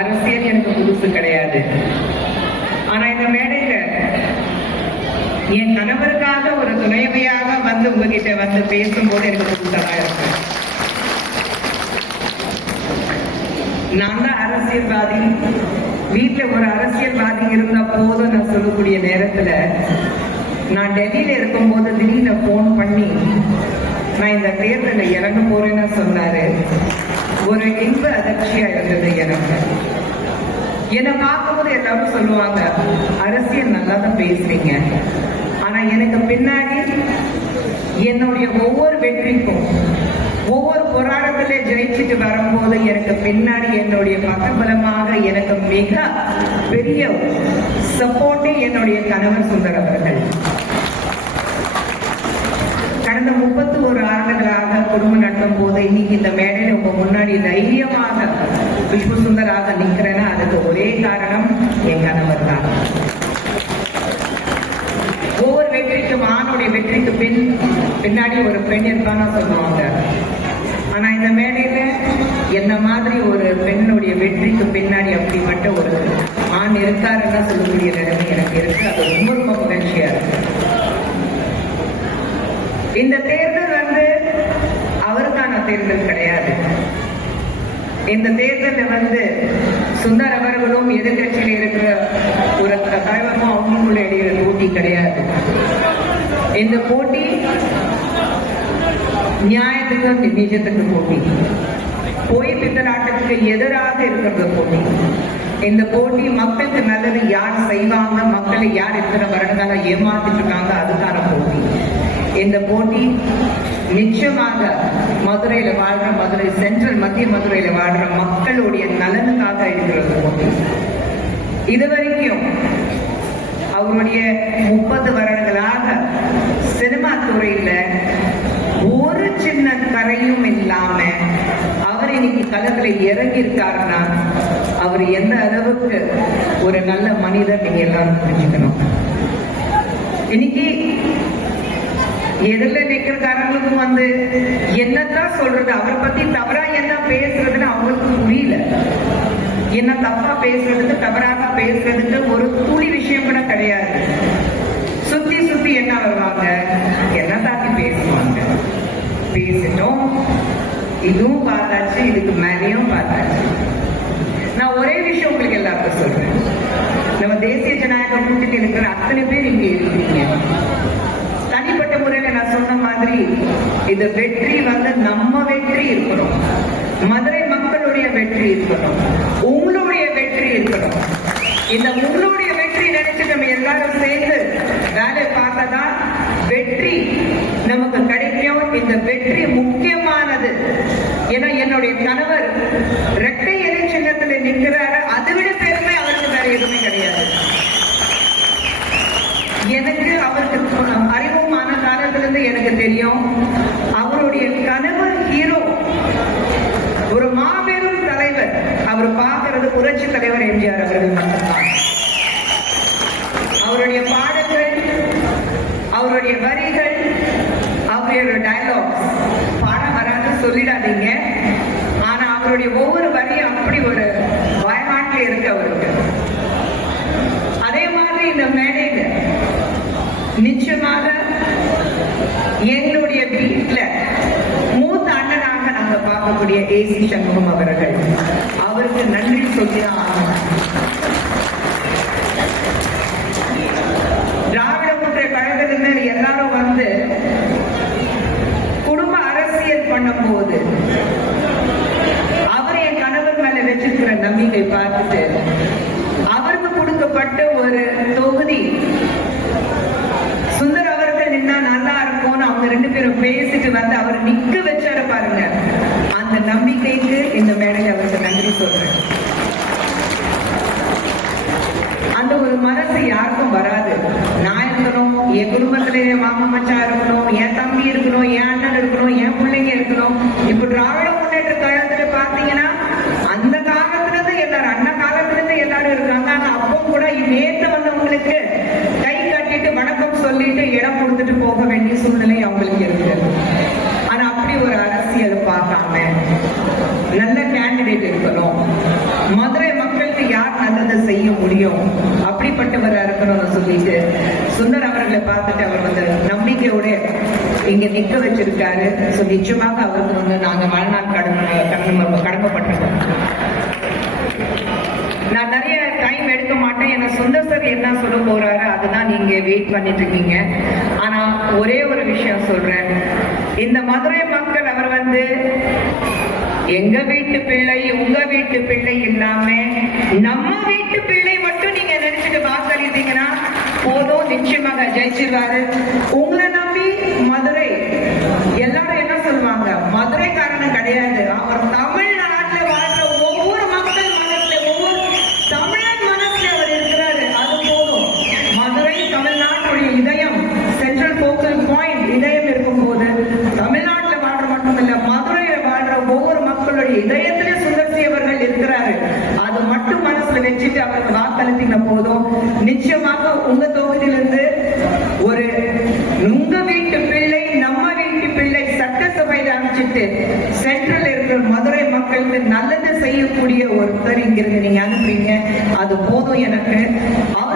அரசியல் எனக்கு புதுசு கிடையாது. ஆனா இந்த மேடையில என் கணவருக்காக ஒரு துணைவியாக வந்து உங்ககிட்ட வந்து பேசும்போது எனக்கு புதுசாக இருக்கு. நான் தான் அரசியல்வாதி, வீட்டுல ஒரு அரசியல்வாதி இருந்த போதும் நான் சொல்லக்கூடிய நேரத்துல நான் டெல்லியில இருக்கும்போது திடீர்னு போன் பண்ணி நான் இந்த தேர்தலில் இறங்க போறேன்னு சொன்னாரு. ஒரு இன்ப அதிர்ச்சியா இருந்தது எனக்கு. என்னை பார்க்கும்போது எல்லாரும் சொல்லுவாங்க, அரசியல் நல்லா தான் பேசுறீங்க, ஆனா எனக்கு பின்னாடி என்னுடைய ஒவ்வொரு வெற்றிக்கும் ஒவ்வொரு போராட்டத்திலே ஜெயிச்சுட்டு வரும்போது எனக்கு பின்னாடி என்னுடைய பக்கபலமாக எனக்கு மிக பெரிய சப்போர்ட்டே என்னுடைய கணவர் சுந்தர் அவர்கள். கடந்த 31 ஆண்டுகளாக குடும்பம் நடத்தும் போது இன்னைக்கு இந்த மேடையில உங்க முன்னாடி தைரியமாக விஷ்ணு சுந்தராக நிக்கிறேன்னா அதுக்கு ஒரே காரணம் என் கணவர் தான். ஒவ்வொரு வெற்றிக்கும் ஆணுடைய வெற்றிக்கு பின்னாடி ஒரு பெண் இருப்பான்னு சொல்லுவாங்க. ஆனா இந்த மேடையில என்ன மாதிரி ஒரு பெண்ணுடைய வெற்றிக்கு பின்னாடி அப்படிப்பட்ட ஒரு ஆண் இருக்காருன்னா சொல்லக்கூடிய நிலைமை எனக்கு இருக்கு. அது ரொம்ப ரொம்ப மகிழ்ச்சியா இருக்கு. இந்த தேர்தல் வந்து அவருக்கான தேர்தல் கிடையாது. இந்த தேர்தலில் வந்து சுந்தர் அவர்களும் எதிர்கட்சியில் இருக்கிற ஒரு தலைவரும் அவங்களுக்குள்ள இடையில போட்டி கிடையாது. இந்த போட்டி நியாயத்துக்கு நிஜத்துக்கு போட்டி, போய் பித்தலாட்டத்துக்கு எதிராக இருக்கிறது போட்டி. இந்த போட்டி மக்களுக்கு நல்லது யார் செய்வாங்க, மக்களை யார் இத்தனை வருடங்களாக ஏமாத்திட்டு இருக்காங்க, அதுக்கான போட்டி. இந்த போட்டி நிச்சயமாக மதுரையில வாழ்ற, மதுரை சென்ட்ரல் மத்திய மதுரையில வாழ்ற மக்களுடைய நலனுக்காக இருக்கிறது போட்டி. இதுவரைக்கும் அவருடைய 30 வருடங்களாக சினிமா துறையில ஒரு சின்ன கரையும் இல்லாம அவர் இன்னைக்கு களத்துல இறங்கி இருக்காருன்னா அவர் எந்த அளவுக்கு ஒரு நல்ல மனிதர் நீங்க எல்லாரும் புரிஞ்சுக்கணும். இன்னைக்கு எதிரில் நிக்கிறக்காரங்களுக்கும் வந்து என்னத்தான் சொல்றது, அவரை பத்தி தவறா என்ன பேசுறதுன்னு அவங்களுக்கு புரியல. என்ன தப்பா பேசுறதுக்கு தவறாக பேசுறதுக்கு ஒரு துளி விஷயம் கூட கிடையாது. சுத்தி சுத்தி என்ன வருவாங்க, என்ன தாக்கி பேசுவாங்க. பேசிட்டோம், இதுவும் பார்த்தாச்சு, இதுக்கு மேலேயும் பார்த்தாச்சு. நான் ஒரே விஷயம் உங்களுக்கு எல்லாருக்கும் சொல்றேன், நம்ம தேசிய ஜனநாயக கூட்டத்தில் இருக்கிற அத்தனை பேர் இங்க இருக்கீங்க. தனிப்பட்ட முறையில நான் சொன்ன மாதிரி இந்த வெற்றி வந்து நம்ம வெற்றி இருக்கணும், மதுரை மக்களுடைய வெற்றி இருக்கணும், உங்களுடைய வெற்றி இருக்கணும். இந்த உங்களுடைய வெற்றி நினைச்சு நம்ம எல்லாரும் சேர்ந்து வேலை பார்த்ததான் வெற்றி நமக்கு கிடைக்கும். இந்த வெற்றி முக்கியமானது. ஏன்னா என்னுடைய கணவர் இரட்டை இலை சின்னத்தில் நிற்கிறாரு, அதை விட பெருமை அவருக்கு வேற எதுவுமே கிடையாது. எனக்கு அவருக்கு அறிமுகமான காலத்திலிருந்து எனக்கு தெரியும், அவருடைய கணவர் ஹீரோ, ஒரு மாபெரும் தலைவர். அவர் பார்க்கிறது புரட்சி தலைவர் எம்ஜிஆர் அவர்கள் மட்டும்தான். அவருடைய பாடல்கள், அவருடைய வரிகள், அவருடைய டயலாக்ஸ் பாட வராது சொல்லிடாதீங்க. ஆனா அவருடைய ஒவ்வொரு வரியும் அப்படி ஒரு வயநாட்டில் இருக்கு அவருக்கு. அதே மாதிரி இந்த மேடையில நிச்சயமாக எங்களுடைய வீட்டுல மூத்த அண்ணனாக நாங்க பார்க்கக்கூடிய ஏசி சண்முகம் அவர்கள், அவருக்கு நன்றி சொல்லிதான் ஆகணும். திராவிட முன்னேற்ற கழகத்தினர் எல்லாரும் வந்து குடும்ப அரசியல் பண்ணும் போது அவர் என் கணவர் மேல வச்சிருக்கிற நம்பிக்கை பார்த்துட்டு அவருக்கு கொடுக்கப்பட்ட ஒரு தொகுதி சுந்தர் அவர்கள் நின்னா நல்லா இருக்கும்னு அவங்க 2 பேரும் பேசிட்டு வந்து அவர் நிக்க வச்சாரு பாருங்க. அந்த நம்பிக்கைக்கு இந்த மேடையில் அவருக்கு நன்றி சொல்றேன். அந்த ஒரு மனசு யாருக்கும் வராது. நான் இருக்கணும், என் குடும்பத்திலே மாமா மச்சா இருக்கணும், என் தம்பி இருக்கணும், என் அண்ணன் இருக்கணும், என் பிள்ளைங்க இருக்கணும். இப்ப திராவிட முன்னேற்ற கழகத்துல பாத்தீங்கன்னா அந்த காலத்துல இருந்து எல்லாரும், அண்ணா காலத்துல இருந்து எல்லாரும் இருக்காங்க. ஆனா அப்போ கூட நேற்று வந்தவங்களுக்கு கை கட்டிட்டு வணக்கம் சொல்லிட்டு இடம் கொடுத்துட்டு போக வேண்டிய சூழ்நிலை அவங்களுக்கு இருக்கு. ஆனா அப்படி ஒரு அரசியல் பார்க்காம நல்ல கேண்டிடேட் இருக்கணும். மதுரை மக்கள் செய்ய முடியும், அப்படிப்பட்டவரா இருக்கணும்னு சொல்லிட்டு சுந்தர் அவர்களை பார்த்துட்டு அவர் வந்து நம்பிக்கையோட இங்க நிக்க வச்சிருக்காரு. நிச்சயமாக அவருக்கு வந்து நாங்க வாழ்நாள் கடமைப்பட்டிருக்கோம். நான் நிறைய டைம் எடுக்க மாட்டேன். ஏன்னா சுந்தர் சார் என்ன சொல்ல போறாரு அதுதான் நீங்க வெயிட் பண்ணிட்டு இருக்கீங்க. ஆனா ஒரே ஒரு விஷயம் சொல்றேன். இந்த மதுரை மக்கள் அவர் வந்து எங்க வீட்டு பிள்ளை உங்க வீட்டு பிள்ளை இல்லாம நம்ம வீட்டு பிள்ளை மட்டும் நீங்க நினைச்சிட்டு வாக்களித்தீங்கன்னா போதும், நிச்சயமாக ஜெயிச்சிருவாரு. உங்களை நம்பி மதுரை எல்லாரும் என்ன சொல்லுவாங்க, மதுரைக்காரன் கிடையாது, அவர் தமிழ்நாட்டுல வாழ்ற ஒவ்வொரு மக்கள் மனசுல ஒவ்வொரு தமிழன் மனசுல அவர் இருக்கிறாரு. அது போதும். மதுரை தமிழ்நாட்டுடைய இதயம், சென்ட்ரல் போக்கல் பாயிண்ட் இதயம் இருக்கும் போது தமிழ்நாட்டுல வாழ்ற மட்டும் இல்ல, மதுரையில வாழ்ற ஒவ்வொரு மக்களுடைய இதயத்திலே சுந்தர்சி அவர்கள் இருக்கிறாரு. அது மட்டும் மனசுல வச்சுட்டு அவருக்கு வாக்களித்தீங்க போதும், நிச்சயமாக உங்க தொகுதியிலிருந்து ஒரு உங்க வீட்டு பிள்ளை நம்ம வீட்டு பிள்ளை சட்டசபையில அனுப்பிச்சிட்டு சென்ட்ரல் இருக்கிற மதுரை மக்களுக்கு நல்லது செய்யக்கூடிய ஒருத்தர் இங்கிருந்து நீங்க அனுப்புறீங்க. அது போதும் எனக்கு. அவர்